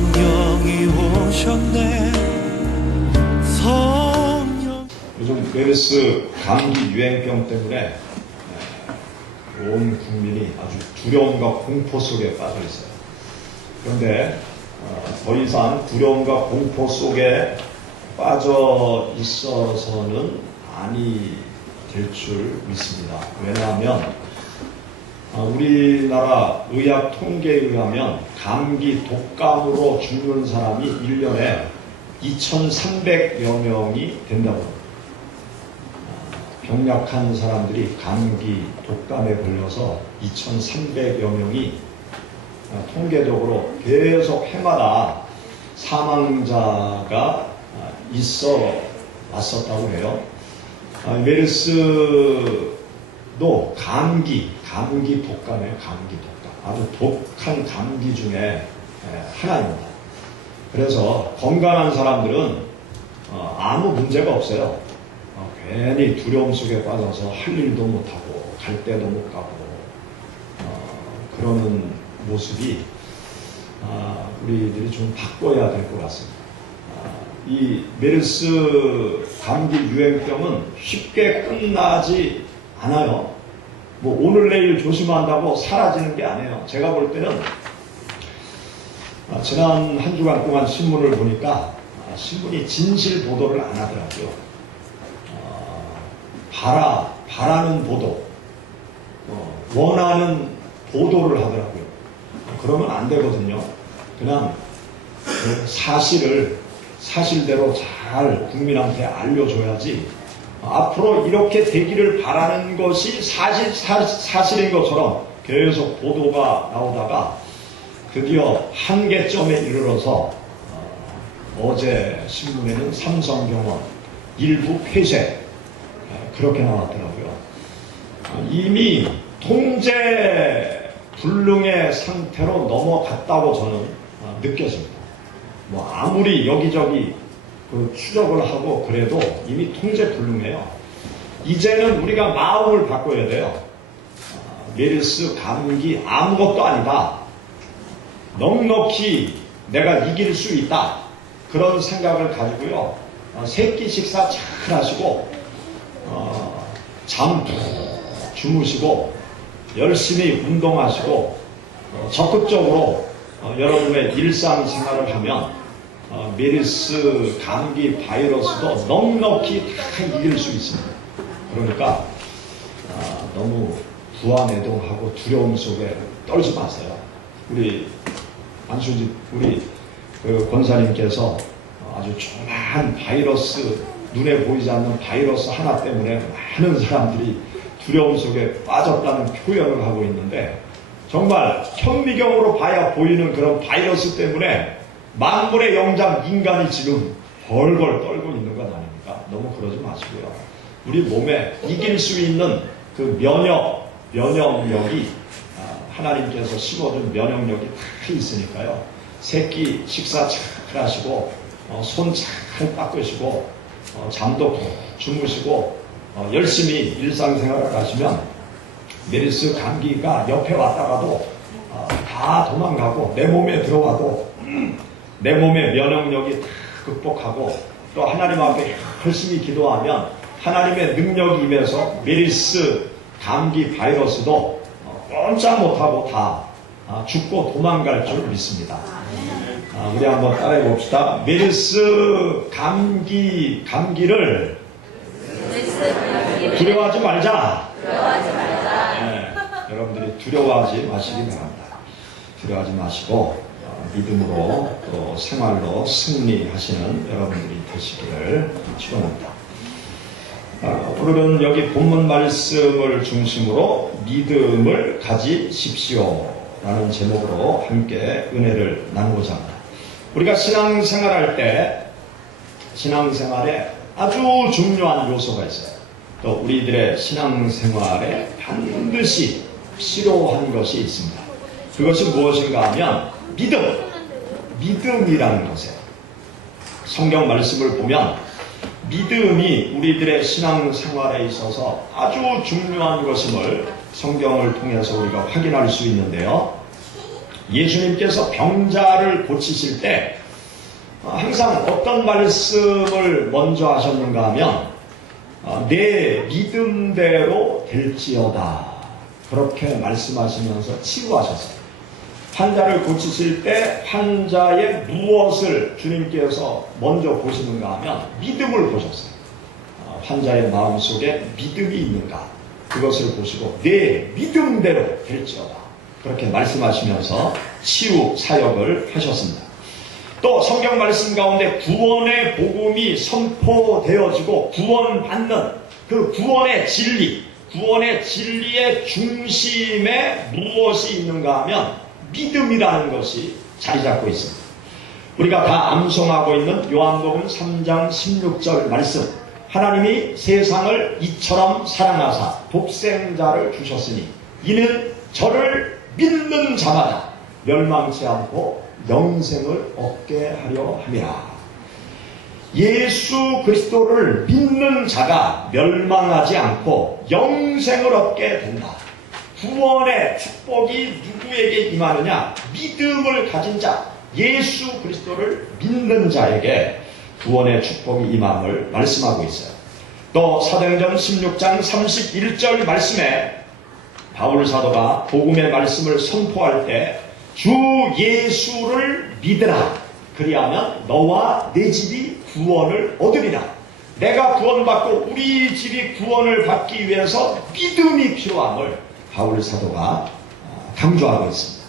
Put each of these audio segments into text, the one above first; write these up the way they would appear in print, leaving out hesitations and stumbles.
성령이 오셨네. 요즘 메르스 감기 유행병 때문에 온 국민이 아주 두려움과 공포 속에 빠져 있어요. 그런데 더 이상 두려움과 공포 속에 빠져 있어서는 아니 될 줄 믿습니다. 왜냐하면 우리나라 의학 통계에 의하면 감기 독감으로 죽는 사람이 1년에 2,300여 명이 된다고 합니다. 병약한 사람들이 감기 독감에 걸려서 2,300여 명이 통계적으로 계속 해마다 사망자가 있어 왔었다고 해요. 메르스도 감기 독감이에요. 감기 독감. 아주 독한 감기 중에 하나입니다. 그래서 건강한 사람들은 아무 문제가 없어요. 괜히 두려움 속에 빠져서 할 일도 못하고 갈 데도 못 가고 그러는 모습이 우리들이 좀 바꿔야 될 것 같습니다. 이 메르스 감기 유행병은 쉽게 끝나지 않아요. 뭐 오늘 내일 조심한다고 사라지는 게 아니에요. 제가 볼 때는 지난 한 주간 동안 신문을 보니까 신문이 진실 보도를 안 하더라고요. 바라는 보도, 원하는 보도를 하더라고요. 그러면 안 되거든요. 그냥 그 사실대로 잘 국민한테 알려줘야지. 앞으로 이렇게 되기를 바라는 것이 사실인 것처럼 계속 보도가 나오다가 드디어 한계점에 이르러서 어제 신문에는 삼성병원 일부 폐쇄 그렇게 나왔더라고요. 이미 통제 불능의 상태로 넘어갔다고 저는 느껴집니다. 뭐 아무리 여기저기 추적을 하고 그래도 이미 통제 불능해요. 이제는 우리가 마음을 바꿔야 돼요. 메르스 감기 아무것도 아니다. 넉넉히 내가 이길 수 있다. 그런 생각을 가지고요. 세끼 식사 잘 하시고 잠 주무시고 열심히 운동하시고 적극적으로 여러분의 일상생활을 하면 메르스 감기 바이러스도 넉넉히 다 이길 수 있습니다. 그러니까 너무 불안해동하고 두려움 속에 떨지 마세요. 우리 안수집 우리 권사님께서 아주 조그마한 바이러스, 눈에 보이지 않는 바이러스 하나 때문에 많은 사람들이 두려움 속에 빠졌다는 표현을 하고 있는데, 정말 현미경으로 봐야 보이는 그런 바이러스 때문에 만물의 영장 인간이 지금 벌벌 떨고 있는 것 아닙니까? 너무 그러지 마시고요. 우리 몸에 이길 수 있는 그 면역력이 하나님께서 심어준 면역력이 다 있으니까요. 세끼 식사 잘 하시고 손 잘 닦으시고 잠도 푹 주무시고 열심히 일상생활을 하시면 메르스 감기가 옆에 왔다가도 다 도망가고 내 몸에 들어와도 내 몸의 면역력이 다 극복하고 또 하나님 앞에 열심히 기도하면 하나님의 능력이 임해서 메르스 감기 바이러스도 꼼짝 못하고 다 죽고 도망갈 줄 믿습니다. 우리 한번 따라해 봅시다. 메르스 감기를 두려워하지 말자. 네, 여러분들이 두려워하지 마시기 바랍니다. 두려워하지 마시고 믿음으로 또 생활로 승리하시는 여러분들이 되시기를 축원합니다. 오늘은 여기 본문 말씀을 중심으로 믿음을 가지십시오 라는 제목으로 함께 은혜를 나누고자 합니다. 우리가 신앙생활할 때 신앙생활에 아주 중요한 요소가 있어요. 또 우리들의 신앙생활에 반드시 필요한 것이 있습니다. 그것이 무엇인가 하면 믿음이라는 것이에요. 성경 말씀을 보면 믿음이 우리들의 신앙생활에 있어서 아주 중요한 것임을 성경을 통해서 우리가 확인할 수 있는데요. 예수님께서 병자를 고치실 때 항상 어떤 말씀을 먼저 하셨는가 하면 내 믿음대로 될지어다, 그렇게 말씀하시면서 치유하셨어요. 환자를 고치실 때 환자의 무엇을 주님께서 먼저 보시는가 하면 믿음을 보셨어요. 환자의 마음속에 믿음이 있는가, 그것을 보시고 내 믿음대로 될지어다, 그렇게 말씀하시면서 치유 사역을 하셨습니다. 또 성경 말씀 가운데 구원의 복음이 선포되어지고 구원받는 그 구원의 진리, 구원의 진리의 중심에 무엇이 있는가 하면 믿음이라는 것이 자리 잡고 있습니다. 우리가 다 암송하고 있는 요한복음 3장 16절 말씀, 하나님이 세상을 이처럼 사랑하사 독생자를 주셨으니 이는 저를 믿는 자마다 멸망치 않고 영생을 얻게 하려 함이라. 예수 그리스도를 믿는 자가 멸망하지 않고 영생을 얻게 된다. 구원의 축복이 누구에게 임하느냐? 믿음을 가진 자, 예수 그리스도를 믿는 자에게 구원의 축복이 임함을 말씀하고 있어요. 또 사도행전 16장 31절 말씀에 바울 사도가 복음의 말씀을 선포할 때 주 예수를 믿으라, 그리하면 너와 내 집이 구원을 얻으리라. 내가 구원받고 우리 집이 구원을 받기 위해서 믿음이 필요함을 바울 사도가 강조하고 있습니다.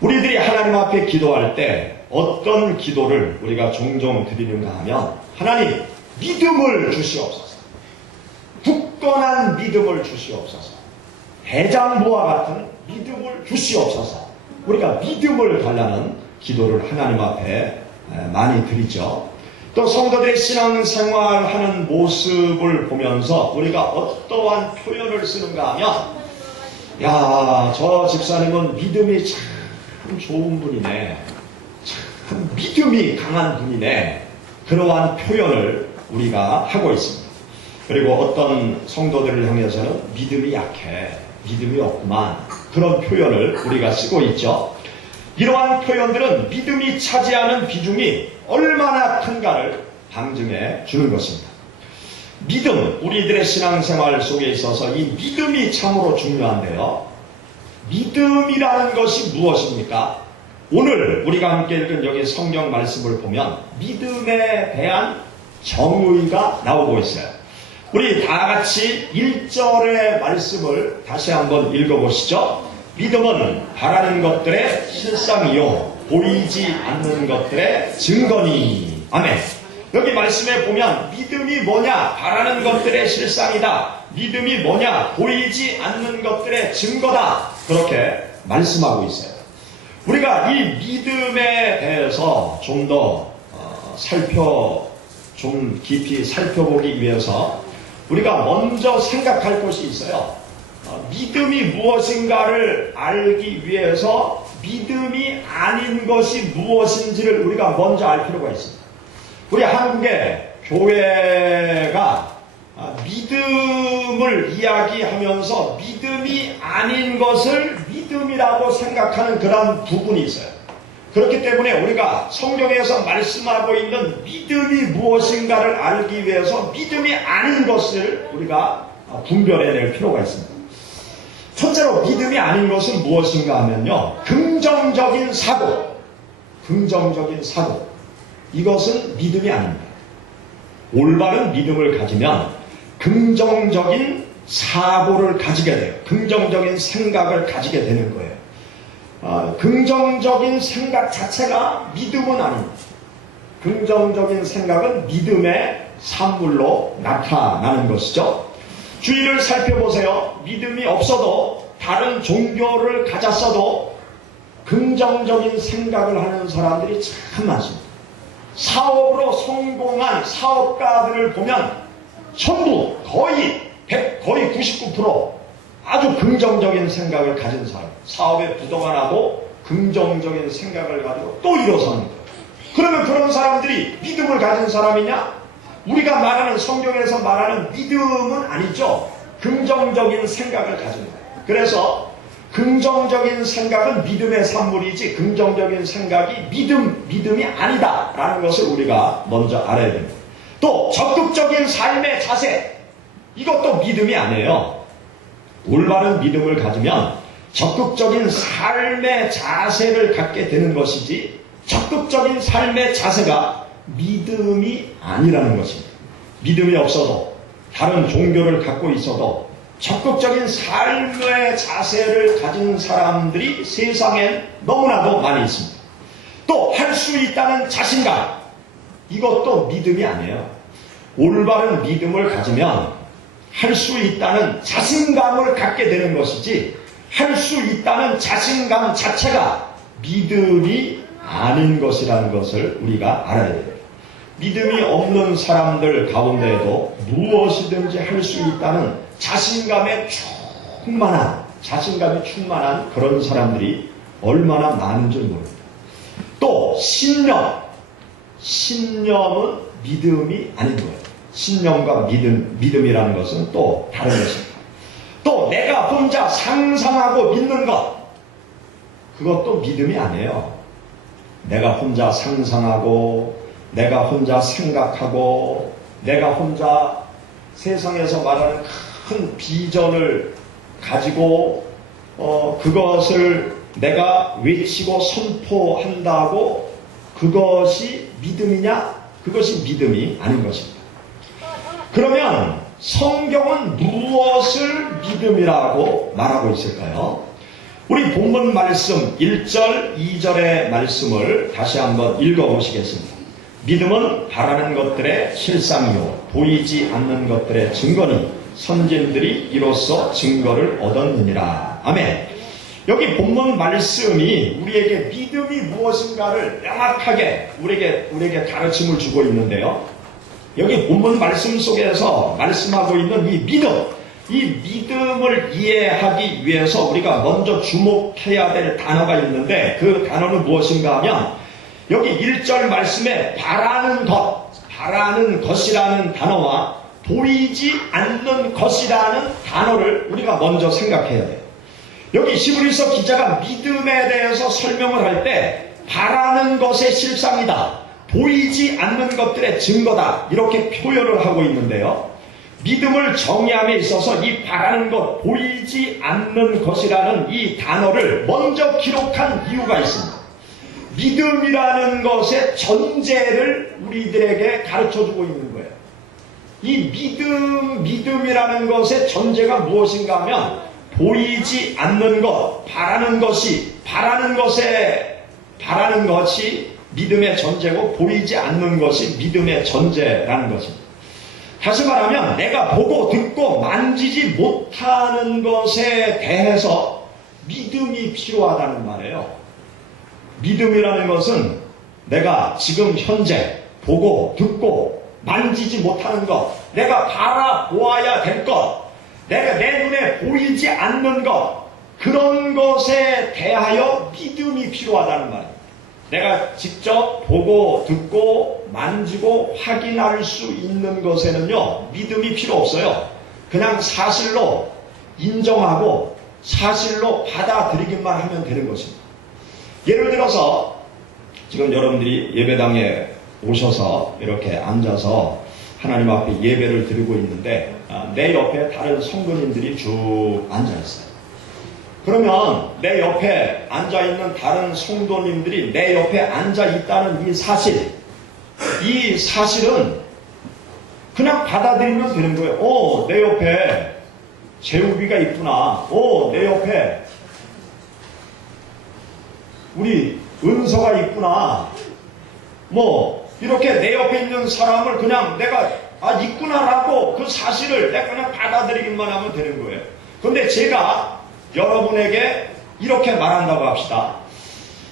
우리들이 하나님 앞에 기도할 때 어떤 기도를 우리가 종종 드리는가 하면, 하나님 믿음을 주시옵소서, 굳건한 믿음을 주시옵소서, 대장부와 같은 믿음을 주시옵소서, 우리가 믿음을 달라는 기도를 하나님 앞에 많이 드리죠. 또 성도들의 신앙생활하는 모습을 보면서 우리가 어떠한 표현을 쓰는가 하면, 야, 저 집사님은 믿음이 참 좋은 분이네, 참 믿음이 강한 분이네, 그러한 표현을 우리가 하고 있습니다. 그리고 어떤 성도들을 향해서는 믿음이 약해, 믿음이 없구만, 그런 표현을 우리가 쓰고 있죠. 이러한 표현들은 믿음이 차지하는 비중이 얼마나 큰가를 방증해 주는 것입니다. 믿음, 우리들의 신앙생활 속에 있어서 이 믿음이 참으로 중요한데요. 믿음이라는 것이 무엇입니까? 오늘 우리가 함께 읽은 여기 성경 말씀을 보면 믿음에 대한 정의가 나오고 있어요. 우리 다 같이 1절의 말씀을 다시 한번 읽어보시죠. 믿음은 바라는 것들의 실상이요 보이지 않는 것들의 증거니. 아멘. 여기 말씀에 보면 믿음이 뭐냐? 바라는 것들의 실상이다. 믿음이 뭐냐? 보이지 않는 것들의 증거다. 그렇게 말씀하고 있어요. 우리가 이 믿음에 대해서 좀 더 좀 깊이 살펴보기 위해서 우리가 먼저 생각할 것이 있어요. 믿음이 무엇인가를 알기 위해서 믿음이 아닌 것이 무엇인지를 우리가 먼저 알 필요가 있습니다. 우리 한국의 교회가 믿음을 이야기하면서 믿음이 아닌 것을 믿음이라고 생각하는 그런 부분이 있어요. 그렇기 때문에 우리가 성경에서 말씀하고 있는 믿음이 무엇인가를 알기 위해서 믿음이 아닌 것을 우리가 분별해낼 필요가 있습니다. 첫째로 믿음이 아닌 것은 무엇인가 하면요, 긍정적인 사고, 긍정적인 사고, 이것은 믿음이 아닙니다. 올바른 믿음을 가지면 긍정적인 사고를 가지게 돼요. 긍정적인 생각을 가지게 되는 거예요. 긍정적인 생각 자체가 믿음은 아닙니다. 긍정적인 생각은 믿음의 산물로 나타나는 것이죠. 주위를 살펴보세요. 믿음이 없어도, 다른 종교를 가졌어도 긍정적인 생각을 하는 사람들이 참 많습니다. 사업으로 성공한 사업가들을 보면 전부 거의 99% 아주 긍정적인 생각을 가진 사람, 사업에 부도가 나도 긍정적인 생각을 가지고 또 일어서는 거예요. 그러면 그런 사람들이 믿음을 가진 사람이냐? 우리가 말하는, 성경에서 말하는 믿음은 아니죠. 긍정적인 생각을 가진 거예요. 그래서 긍정적인 생각은 믿음의 산물이지 긍정적인 생각이 믿음이 아니다라는 것을 우리가 먼저 알아야 됩니다. 또 적극적인 삶의 자세, 이것도 믿음이 아니에요. 올바른 믿음을 가지면 적극적인 삶의 자세를 갖게 되는 것이지 적극적인 삶의 자세가 믿음이 아니라는 것입니다. 믿음이 없어도 다른 종교를 갖고 있어도 적극적인 삶의 자세를 가진 사람들이 세상엔 너무나도 많이 있습니다. 또 할 수 있다는 자신감, 이것도 믿음이 아니에요. 올바른 믿음을 가지면 할 수 있다는 자신감을 갖게 되는 것이지 할 수 있다는 자신감 자체가 믿음이 아닌 것이라는 것을 우리가 알아야 돼요. 믿음이 없는 사람들 가운데에도 무엇이든지 할 수 있다는 자신감이 충만한 그런 사람들이 얼마나 많은 줄 모릅니다. 또 신념은 믿음이 아닌 거예요. 신념과 믿음이라는 것은 또 다른 것입니다. 또 내가 혼자 상상하고 믿는 것, 그것도 믿음이 아니에요. 내가 혼자 상상하고 내가 혼자 생각하고 내가 혼자 세상에서 말하는 큰 비전을 가지고 그것을 내가 외치고 선포한다고 그것이 믿음이냐? 그것이 믿음이 아닌 것입니다. 그러면 성경은 무엇을 믿음이라고 말하고 있을까요? 우리 본문 말씀 1절, 2절의 말씀을 다시 한번 읽어보시겠습니다. 믿음은 바라는 것들의 실상이요 보이지 않는 것들의 증거니 선진들이 이로써 증거를 얻었느니라. 아멘. 여기 본문 말씀이 우리에게 믿음이 무엇인가를 명확하게 우리에게 가르침을 주고 있는데요. 여기 본문 말씀 속에서 말씀하고 있는 이 믿음을 이해하기 위해서 우리가 먼저 주목해야 될 단어가 있는데 그 단어는 무엇인가 하면 여기 1절 말씀에 바라는 것이라는 단어와 보이지 않는 것이라는 단어를 우리가 먼저 생각해야 돼요. 여기 히브리서 기자가 믿음에 대해서 설명을 할 때 바라는 것의 실상이다, 보이지 않는 것들의 증거다, 이렇게 표현을 하고 있는데요. 믿음을 정의함에 있어서 이 바라는 것, 보이지 않는 것이라는 이 단어를 먼저 기록한 이유가 있습니다. 믿음이라는 것의 전제를 우리들에게 가르쳐주고 있는 거예요. 이 믿음이라는 것의 전제가 무엇인가 하면 보이지 않는 것, 바라는 것이 믿음의 전제고 보이지 않는 것이 믿음의 전제라는 것입니다. 다시 말하면 내가 보고 듣고 만지지 못하는 것에 대해서 믿음이 필요하다는 말이에요. 믿음이라는 것은 내가 지금 현재 보고 듣고 만지지 못하는 것, 내가 바라보아야 될 것, 내가 내 눈에 보이지 않는 것, 그런 것에 대하여 믿음이 필요하다는 말이에요. 내가 직접 보고 듣고 만지고 확인할 수 있는 것에는요 믿음이 필요 없어요. 그냥 사실로 인정하고 사실로 받아들이기만 하면 되는 것입니다. 예를 들어서 지금 여러분들이 예배당에 오셔서 이렇게 앉아서 하나님 앞에 예배를 드리고 있는데 내 옆에 다른 성도님들이 쭉 앉아있어요. 그러면 내 옆에 앉아있는 다른 성도님들이 내 옆에 앉아있다는 이 사실은 그냥 받아들이면 되는 거예요. 내 옆에 재욱이가 있구나. 내 옆에 우리 은서가 있구나. 이렇게 내 옆에 있는 사람을 그냥 내가 있구나라고 그 사실을 내가 그냥 받아들이기만 하면 되는 거예요. 그런데 제가 여러분에게 이렇게 말한다고 합시다.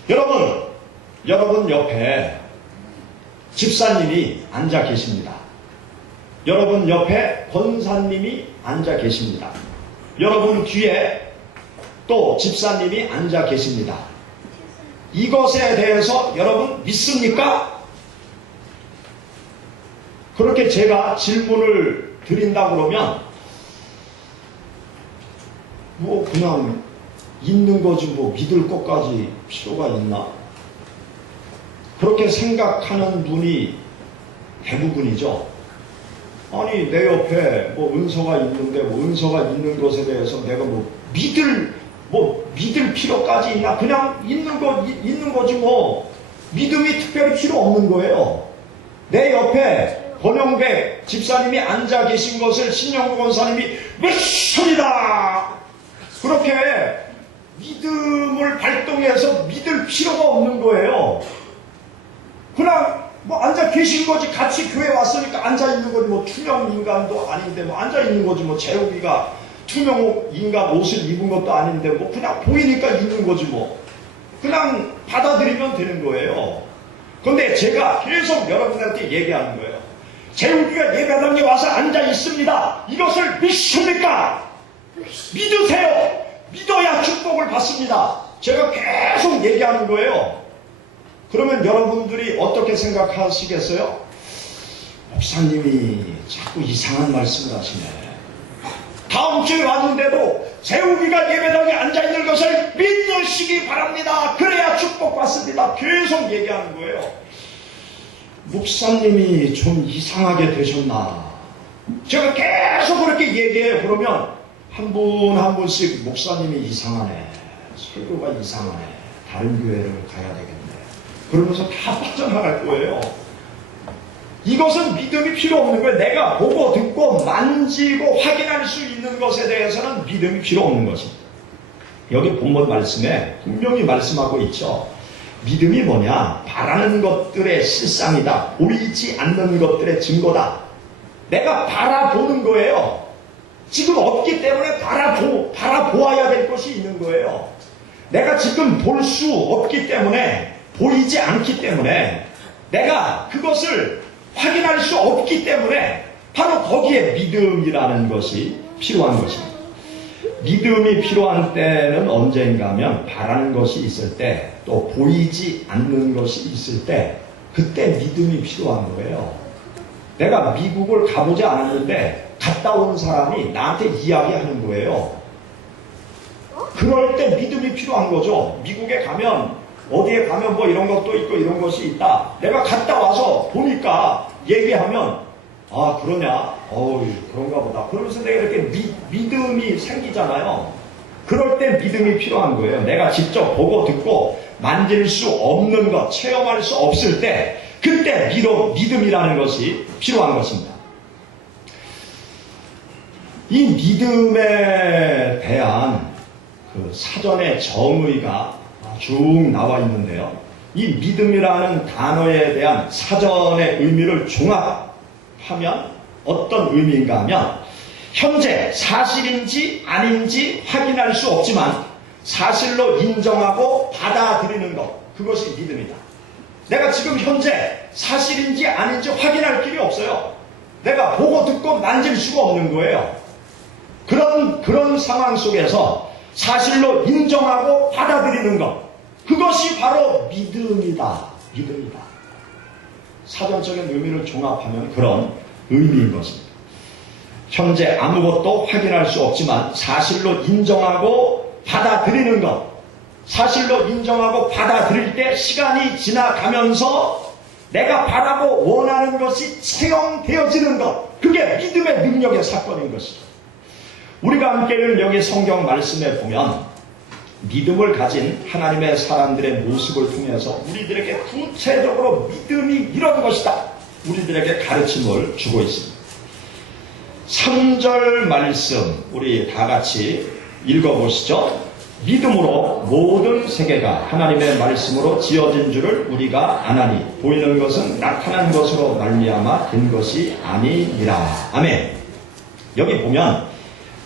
여러분 옆에 집사님이 앉아 계십니다. 여러분 옆에 권사님이 앉아 계십니다. 여러분 뒤에 또 집사님이 앉아 계십니다. 이것에 대해서 여러분 믿습니까? 그렇게 제가 질문을 드린다고 그러면 그냥 있는 거지 뭐 믿을 것까지 필요가 있나? 그렇게 생각하는 분이 대부분이죠. 아니 내 옆에 뭐 은서가 있는데 뭐 은서가 있는 것에 대해서 내가 뭐 믿을 필요까지 있나? 그냥 있는 거지 뭐 믿음이 특별히 필요 없는 거예요. 내 옆에 권영백 집사님이 앉아 계신 것을 신영구 권사님이 믿습니다. 그렇게 믿음을 발동해서 믿을 필요가 없는 거예요. 그냥 뭐 앉아 계신 거지. 같이 교회 왔으니까 앉아 있는 거지. 뭐 투명 인간도 아닌데 뭐 앉아 있는 거지. 뭐 재욱이가 투명 인간 옷을 입은 것도 아닌데 뭐 그냥 보이니까 있는 거지 뭐. 그냥 받아들이면 되는 거예요. 근데 제가 계속 여러분들한테 얘기하는 거예요. 재욱이가 예배당에 와서 앉아 있습니다. 이것을 믿습니까? 믿으세요. 믿어야 축복을 받습니다. 제가 계속 얘기하는 거예요. 그러면 여러분들이 어떻게 생각하시겠어요? 목사님이 자꾸 이상한 말씀을 하시네. 다음 주에 왔는데도 재욱이가 예배당에 앉아있는 것을 믿으시기 바랍니다. 그래야 축복받습니다. 계속 얘기하는 거예요. 목사님이 좀 이상하게 되셨나? 제가 계속 그렇게 얘기해요. 그러면 한 분 한 분씩 목사님이 이상하네. 설교가 이상하네. 다른 교회를 가야 되겠네. 그러면서 다 빠져나갈 거예요. 이것은 믿음이 필요 없는 거예요. 내가 보고 듣고 만지고 확인할 수 있는 것에 대해서는 믿음이 필요 없는 것입니다. 여기 본문 말씀에 분명히 말씀하고 있죠. 믿음이 뭐냐? 바라는 것들의 실상이다. 보이지 않는 것들의 증거다. 내가 바라보는 거예요. 지금 없기 때문에 바라보아야 될 것이 있는 거예요. 내가 지금 볼 수 없기 때문에, 보이지 않기 때문에, 내가 그것을 확인할 수 없기 때문에 바로 거기에 믿음이라는 것이 필요한 것입니다. 믿음이 필요한 때는 언제인가 하면 바라는 것이 있을 때, 또 보이지 않는 것이 있을 때, 그때 믿음이 필요한 거예요. 내가 미국을 가보지 않았는데 갔다 온 사람이 나한테 이야기하는 거예요. 그럴 때 믿음이 필요한 거죠. 미국에 가면 어디에 가면 뭐 이런 것도 있고 이런 것이 있다. 내가 갔다 와서 보니까 얘기하면 아 그러냐? 어우 그런가 보다. 그러면서 내가 이렇게 믿음이 생기잖아요. 그럴 때 믿음이 필요한 거예요. 내가 직접 보고 듣고 만질 수 없는 것, 체험할 수 없을 때 그때 믿음이라는 것이 필요한 것입니다. 이 믿음에 대한 그 사전의 정의가 쭉 나와 있는데요. 이 믿음이라는 단어에 대한 사전의 의미를 종합하면 어떤 의미인가 하면 현재 사실인지 아닌지 확인할 수 없지만 사실로 인정하고 받아들이는 것, 그것이 믿음이다. 내가 지금 현재 사실인지 아닌지 확인할 길이 없어요. 내가 보고 듣고 만질 수가 없는 거예요. 그런 상황 속에서 사실로 인정하고 받아들이는 것, 그것이 바로 믿음이다. 믿음이다. 사전적인 의미를 종합하면 그런 의미인 것입니다. 현재 아무것도 확인할 수 없지만 사실로 인정하고 받아들이는 것, 사실로 인정하고 받아들일 때 시간이 지나가면서 내가 바라고 원하는 것이 체험되어지는 것, 그게 믿음의 능력의 사건인 것이죠. 우리가 함께 읽은 여기 성경 말씀에 보면 믿음을 가진 하나님의 사람들의 모습을 통해서 우리들에게 구체적으로 믿음이 이런 것이다, 우리들에게 가르침을 주고 있습니다. 3절 말씀 우리 다 같이 읽어보시죠. 믿음으로 모든 세계가 하나님의 말씀으로 지어진 줄을 우리가 아나니 보이는 것은 나타난 것으로 말미암아 된 것이 아니니라. 아멘. 여기 보면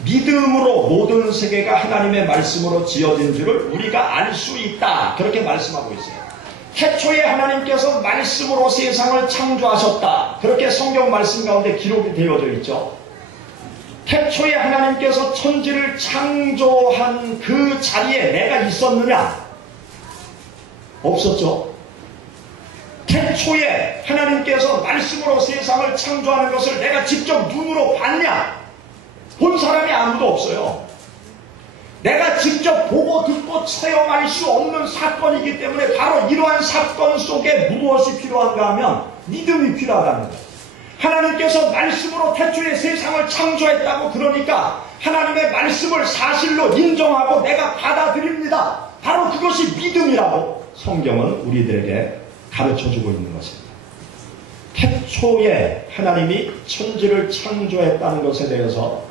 믿음으로 모든 세계가 하나님의 말씀으로 지어진 줄을 우리가 알 수 있다, 그렇게 말씀하고 있어요. 태초에 하나님께서 말씀으로 세상을 창조하셨다, 그렇게 성경 말씀 가운데 기록이 되어져 있죠. 태초에 하나님께서 천지를 창조한 그 자리에 내가 있었느냐? 없었죠. 태초에 하나님께서 말씀으로 세상을 창조하는 것을 내가 직접 눈으로 봤냐? 본 사람이 아무도 없어요. 내가 직접 보고 듣고 체험할 수 없는 사건이기 때문에 바로 이러한 사건 속에 무엇이 필요한가 하면 믿음이 필요하다는 거예요. 하나님께서 말씀으로 태초에 세상을 창조했다고 그러니까 하나님의 말씀을 사실로 인정하고 내가 받아들입니다. 바로 그것이 믿음이라고 성경은 우리들에게 가르쳐주고 있는 것입니다. 태초에 하나님이 천지를 창조했다는 것에 대해서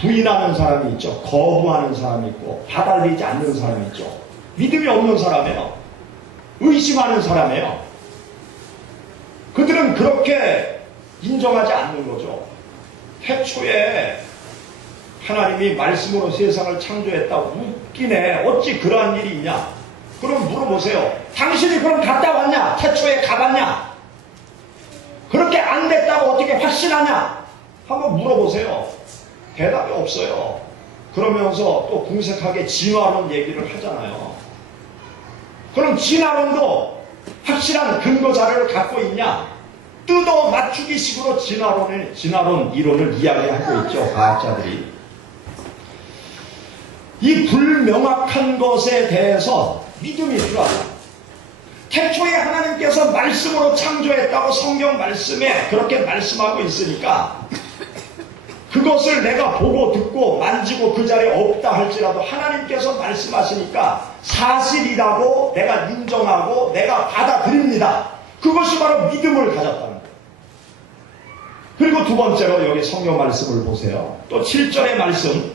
부인하는 사람이 있죠. 거부하는 사람이 있고 받아들이지 않는 사람이 있죠. 믿음이 없는 사람이에요. 의심하는 사람이에요. 그들은 그렇게 인정하지 않는 거죠. 태초에 하나님이 말씀으로 세상을 창조했다. 웃기네. 어찌 그러한 일이 있냐? 그럼 물어보세요. 당신이 그럼 갔다 왔냐? 태초에 가봤냐? 그렇게 안 됐다고 어떻게 확신하냐? 한번 물어보세요. 대답이 없어요. 그러면서 또 궁색하게 진화론 얘기를 하잖아요. 그럼 진화론도 확실한 근거 자료를 갖고 있냐? 뜯어 맞추기 식으로 진화론 이론을 이야기하고 있죠. 과학자들이. 이 불명확한 것에 대해서 믿음이 필요하다. 태초에 하나님께서 말씀으로 창조했다고 성경 말씀에 그렇게 말씀하고 있으니까 그것을 내가 보고 듣고 만지고 그 자리에 없다 할지라도 하나님께서 말씀하시니까 사실이라고 내가 인정하고 내가 받아들입니다. 그것이 바로 믿음을 가졌다는 거예요. 그리고 두 번째로 여기 성경 말씀을 보세요. 또 7절의 말씀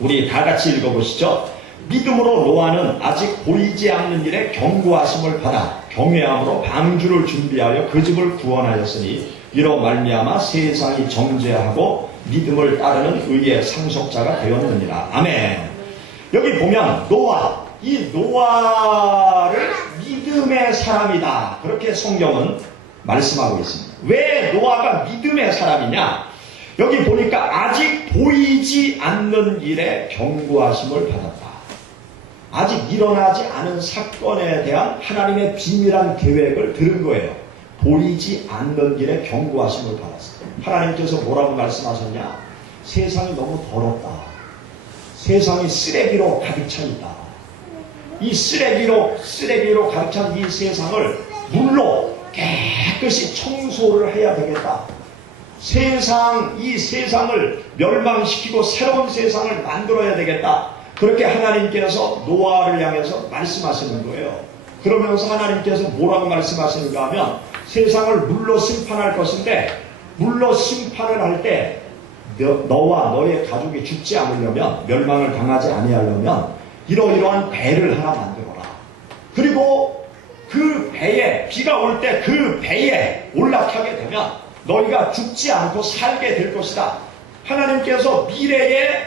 우리 다 같이 읽어보시죠. 믿음으로 노아는 아직 보이지 않는 일에 경고하심을 받아 경외함으로 방주를 준비하여 그 집을 구원하였으니 이로 말미암아 세상이 정죄하고 믿음을 따르는 의의 상속자가 되었느니라. 아멘. 여기 보면 노아, 이 노아를 믿음의 사람이다. 그렇게 성경은 말씀하고 있습니다. 왜 노아가 믿음의 사람이냐? 여기 보니까 아직 보이지 않는 일에 경고하심을 받았다. 아직 일어나지 않은 사건에 대한 하나님의 비밀한 계획을 들은 거예요. 보이지 않는 일에 경고하심을 받았어요. 하나님께서 뭐라고 말씀하셨냐? 세상이 너무 더럽다. 세상이 쓰레기로 가득 차 있다. 이 쓰레기로 가득 찬 이 세상을 물로 깨끗이 청소를 해야 되겠다. 이 세상을 멸망시키고 새로운 세상을 만들어야 되겠다. 그렇게 하나님께서 노아를 향해서 말씀하시는 거예요. 그러면서 하나님께서 뭐라고 말씀하시는가 하면 세상을 물로 심판할 것인데 물로 심판을 할 때 너와 너의 가족이 죽지 않으려면 멸망을 당하지 아니하려면 이러이러한 배를 하나 만들어라. 그리고 그 배에 비가 올 때 그 배에 올라타게 되면 너희가 죽지 않고 살게 될 것이다. 하나님께서 미래에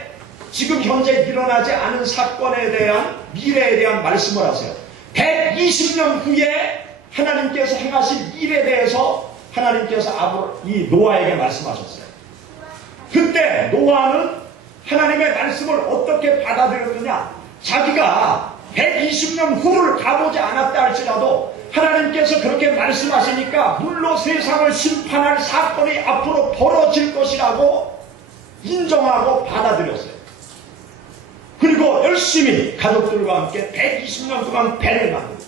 지금 현재 일어나지 않은 사건에 대한 미래에 대한 말씀을 하세요. 120년 후에 하나님께서 행하실 일에 대해서 하나님께서 이 노아에게 말씀하셨어요. 그때 노아는 하나님의 말씀을 어떻게 받아들였느냐? 자기가 120년 후를 가보지 않았다 할지라도 하나님께서 그렇게 말씀하시니까 물로 세상을 심판할 사건이 앞으로 벌어질 것이라고 인정하고 받아들였어요. 그리고 열심히 가족들과 함께 120년 동안 배를 만든다.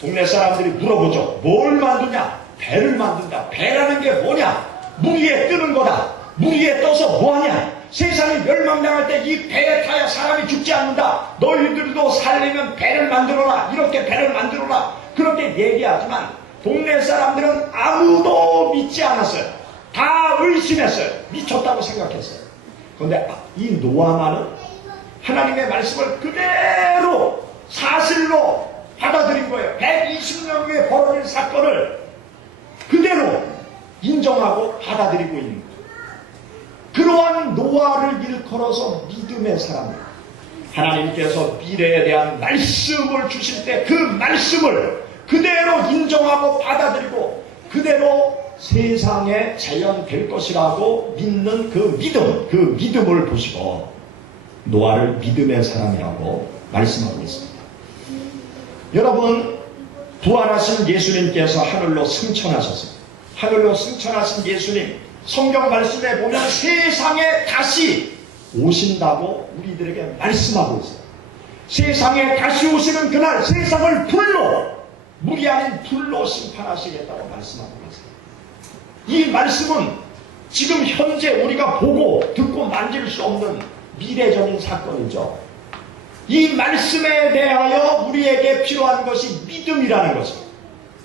동네 사람들이 물어보죠. 뭘 만드냐? 배를 만든다. 배라는 게 뭐냐? 물 위에 뜨는 거다. 물 위에 떠서 뭐하냐? 세상이 멸망당할 때 이 배에 타야 사람이 죽지 않는다. 너희들도 살려면 배를 만들어라. 이렇게 배를 만들어라. 그렇게 얘기하지만 동네 사람들은 아무도 믿지 않았어요. 다 의심했어요. 미쳤다고 생각했어요. 그런데 이 노아만은 하나님의 말씀을 그대로 사실로 받아들인 거예요. 120년 후에 벌어질 사건을 그대로 인정하고 받아들이고 있는 거예요. 그러한 노아를 일컬어서 믿음의 사람입니다. 하나님께서 미래에 대한 말씀을 주실 때 그 말씀을 그대로 인정하고 받아들이고 그대로 세상에 재현될 것이라고 믿는 그 믿음을 보시고 노아를 믿음의 사람이라고 말씀하고 있습니다. 여러분, 부활하신 예수님께서 하늘로 승천하셨습니다. 하늘로 승천하신 예수님, 성경 말씀에 보면 세상에 다시 오신다고 우리들에게 말씀하고 있어요. 세상에 다시 오시는 그날 세상을 불로, 물이 아닌 불로 심판하시겠다고 말씀하고 있어요. 이 말씀은 지금 현재 우리가 보고 듣고 만질 수 없는 미래적인 사건이죠. 이 말씀에 대하여 우리에게 필요한 것이 믿음이라는 것입니다.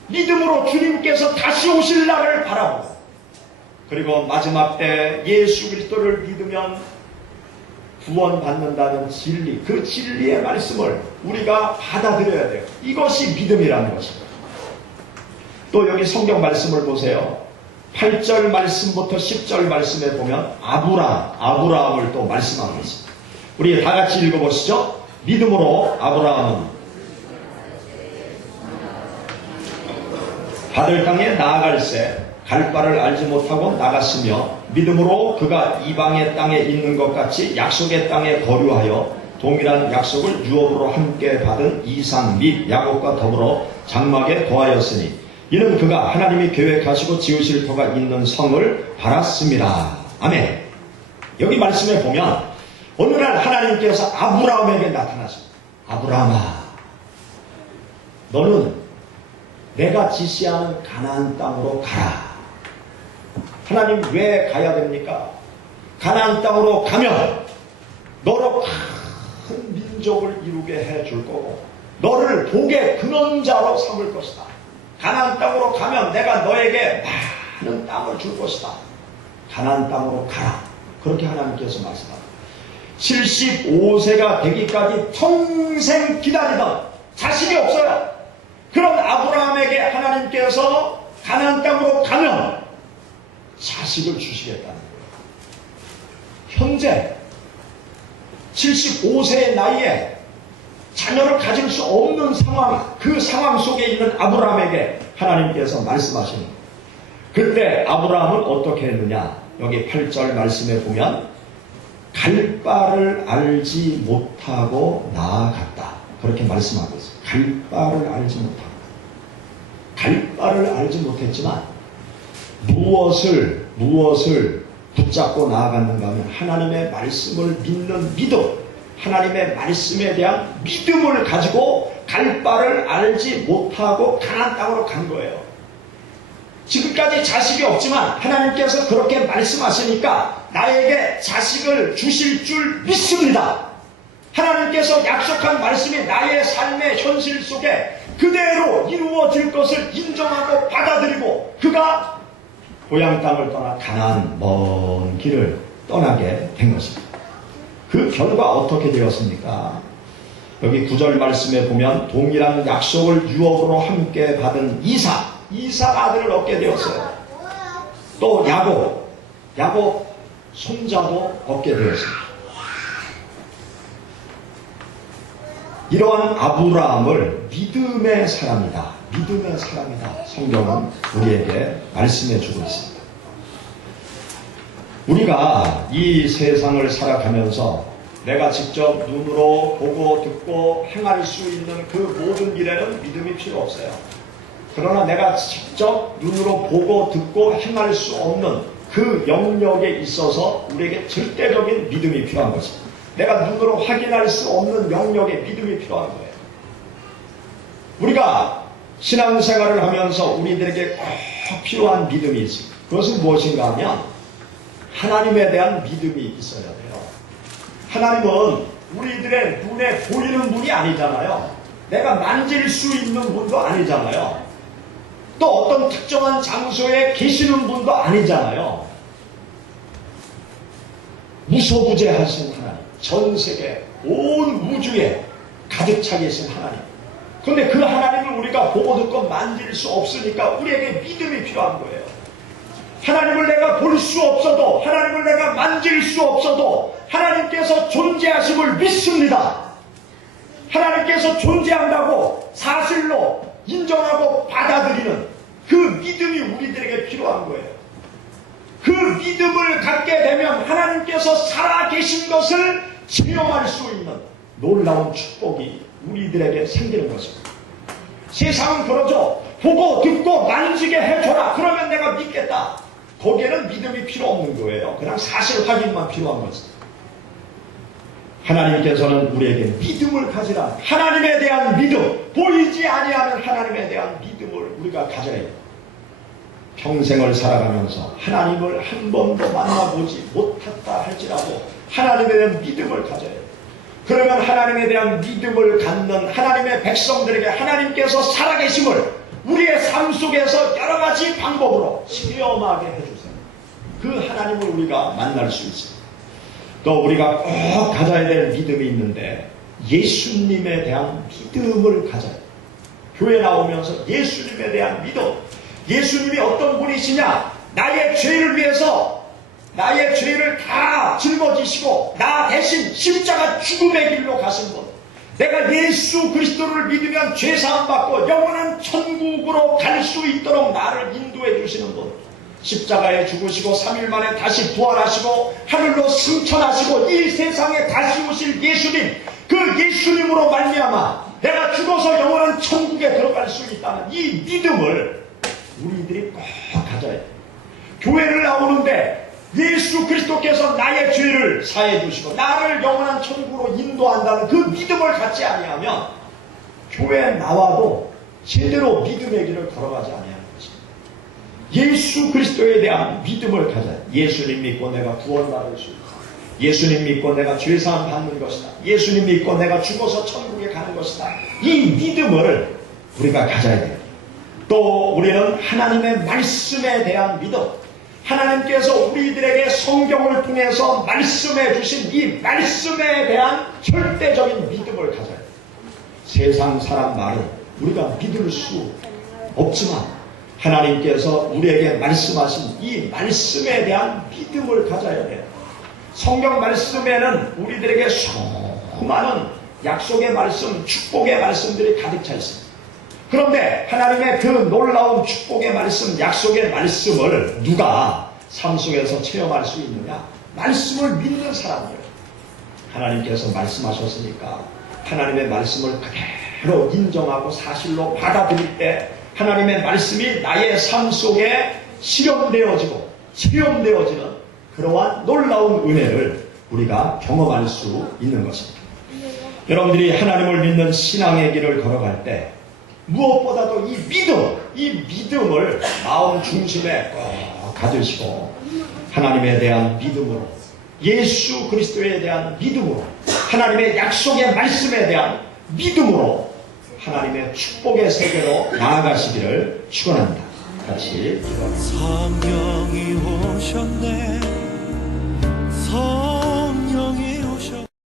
믿음으로 주님께서 다시 오실 날을 바라보고, 그리고 마지막 때 예수 그리스도를 믿으면 구원받는다는 진리, 그 진리의 말씀을 우리가 받아들여야 돼요. 이것이 믿음이라는 것입니다. 또 여기 성경 말씀을 보세요. 8절 말씀부터 10절 말씀에 보면 아브라함을 또 말씀하고 있습니다. 우리 다 같이 읽어보시죠. 믿음으로 아브라함은 받을 땅에 나아갈새 갈 바를 알지 못하고 나갔으며, 믿음으로 그가 이방의 땅에 있는 것 같이 약속의 땅에 거류하여 동일한 약속을 유업으로 함께 받은 이삭 및 야곱과 더불어 장막에 거하였으니, 이는 그가 하나님이 계획하시고 지으실 터가 있는 성을 바랐습니다. 아멘. 여기 말씀에 보면 어느 날 하나님께서 아브라함에게 나타나십니다. 아브라함아, 너는 내가 지시하는 가나안 땅으로 가라. 하나님 왜 가야 됩니까? 가나안 땅으로 가면 너로 큰 민족을 이루게 해줄 거고 너를 복의 근원자로 삼을 것이다. 가나안 땅으로 가면 내가 너에게 많은 땅을 줄 것이다. 가나안 땅으로 가라. 그렇게 하나님께서 말씀합니다. 75세가 되기까지 평생 기다리던, 자식이 없어요. 그런 아브라함에게 하나님께서 가나안 땅으로 가면 자식을 주시겠다는 거예요. 현재 75세의 나이에 자녀를 가질 수 없는 상황, 그 상황 속에 있는 아브라함에게 하나님께서 말씀하시는 거예요. 그때 아브라함은 어떻게 했느냐? 여기 8절 말씀에 보면 갈 바를 알지 못하고 나아갔다. 그렇게 말씀하고 있어요. 갈 바를 알지 못하고. 갈 바를 알지 못했지만 무엇을 붙잡고 나아갔는가 하면 하나님의 말씀을 믿는 믿음, 하나님의 말씀에 대한 믿음을 가지고 갈 바를 알지 못하고 가나안 땅으로 간 거예요. 지금까지 자식이 없지만 하나님께서 그렇게 말씀하시니까 나에게 자식을 주실 줄 믿습니다. 하나님께서 약속한 말씀이 나의 삶의 현실 속에 그대로 이루어질 것을 인정하고 받아들이고 그가 고향 땅을 떠나 가나안 먼 길을 떠나게 된 것입니다. 그 결과 어떻게 되었습니까? 여기 9절 말씀에 보면 동일한 약속을 유업으로 함께 받은 이삭 아들을 얻게 되었어요. 또 야곱 손자도 얻게 되었습니다. 이러한 아브라함을 믿음의 사람이다. 성경은 우리에게 말씀해 주고 있습니다. 우리가 이 세상을 살아가면서 내가 직접 눈으로 보고 듣고 행할 수 있는 그 모든 일에는 믿음이 필요 없어요. 그러나 내가 직접 눈으로 보고 듣고 행할 수 없는 그 영역에 있어서 우리에게 절대적인 믿음이 필요한 것입니다. 내가 눈으로 확인할 수 없는 영역에 믿음이 필요한 거예요. 우리가 신앙생활을 하면서 우리들에게 꼭 필요한 믿음이 있습니다. 그것은 무엇인가 하면 하나님에 대한 믿음이 있어야 돼요. 하나님은 우리들의 눈에 보이는 분이 아니잖아요. 내가 만질 수 있는 분도 아니잖아요. 또 어떤 특정한 장소에 계시는 분도 아니잖아요. 무소부재하신 하나님, 전 세계 온 우주에 가득 차 계신 하나님. 그런데 그 하나님을 우리가 보고 듣고 만질 수 없으니까 우리에게 믿음이 필요한 거예요. 하나님을 내가 볼 수 없어도, 하나님을 내가 만질 수 없어도 하나님께서 존재하심을 믿습니다. 하나님께서 존재한다고 사실로 인정하고 받아들이는 그 믿음이 우리들에게 필요한 거예요. 그 믿음을 갖게 되면 하나님께서 살아계신 것을 증명할 수 있는 놀라운 축복이 우리들에게 생기는 것입니다. 세상은 그러죠. 보고 듣고 만지게 해줘라. 그러면 내가 믿겠다. 거기에는 믿음이 필요 없는 거예요. 그냥 사실 확인만 필요한 것입니다. 하나님께서는 우리에게 믿음을 가지라. 하나님에 대한 믿음, 보이지 아니하는 하나님에 대한 믿음을 우리가 가져야 해요. 평생을 살아가면서 하나님을 한 번도 만나보지 못했다 할지라도 하나님에 대한 믿음을 가져야 해요. 그러면 하나님에 대한 믿음을 갖는 하나님의 백성들에게 하나님께서 살아계심을 우리의 삶 속에서 여러 가지 방법으로 체험하게 해주세요. 그 하나님을 우리가 만날 수 있어요. 또 우리가 꼭 가져야 될 믿음이 있는데 예수님에 대한 믿음을 가져야 해요. 교회 나오면서 예수님에 대한 믿음. 예수님이 어떤 분이시냐? 나의 죄를 위해서 나의 죄를 다 짊어지시고 나 대신 십자가 죽음의 길로 가신 분. 내가 예수 그리스도를 믿으면 죄 사함 받고 영원한 천국으로 갈 수 있도록 나를 인도해 주시는 분. 십자가에 죽으시고 3일 만에 다시 부활하시고 하늘로 승천하시고 이 세상에 다시 오실 예수님, 그 예수님으로 말미암아 내가 죽어서 영원한 천국에 들어갈 수 있다는 이 믿음을 우리들이 꼭 가져야 돼요. 교회를 나오는데 예수 그리스도께서 나의 죄를 사해 주시고 나를 영원한 천국으로 인도한다는 그 믿음을 갖지 아니하면 교회에 나와도 제대로 믿음의 길을 걸어가지 아니하는 것입니다. 예수 그리스도에 대한 믿음을 가져야. 예수님 믿고 내가 구원받을 수 있다. 예수님 믿고 내가 죄사함 받는 것이다. 예수님 믿고 내가 죽어서 천국에 가는 것이다. 이 믿음을 우리가 가져야 돼요. 또 우리는 하나님의 말씀에 대한 믿음, 하나님께서 우리들에게 성경을 통해서 말씀해 주신 이 말씀에 대한 절대적인 믿음을 가져야 돼요. 세상 사람 말은 우리가 믿을 수 없지만 하나님께서 우리에게 말씀하신 이 말씀에 대한 믿음을 가져야 돼요. 성경 말씀에는 우리들에게 수많은 약속의 말씀, 축복의 말씀들이 가득 차 있습니다. 그런데 하나님의 그 놀라운 축복의 말씀, 약속의 말씀을 누가 삶 속에서 체험할 수 있느냐? 말씀을 믿는 사람들. 하나님께서 말씀하셨으니까 하나님의 말씀을 그대로 인정하고 사실로 받아들일 때 하나님의 말씀이 나의 삶 속에 실현되어지고 체험되어지는 그러한 놀라운 은혜를 우리가 경험할 수 있는 것입니다. 여러분들이 하나님을 믿는 신앙의 길을 걸어갈 때 무엇보다도 이 믿음을 마음 중심에 꼭 가지시고 하나님에 대한 믿음으로, 예수 그리스도에 대한 믿음으로, 하나님의 약속의 말씀에 대한 믿음으로 하나님의 축복의 세계로 나아가시기를 축원합니다. 같이 기도합니다. 성령이 오셨네.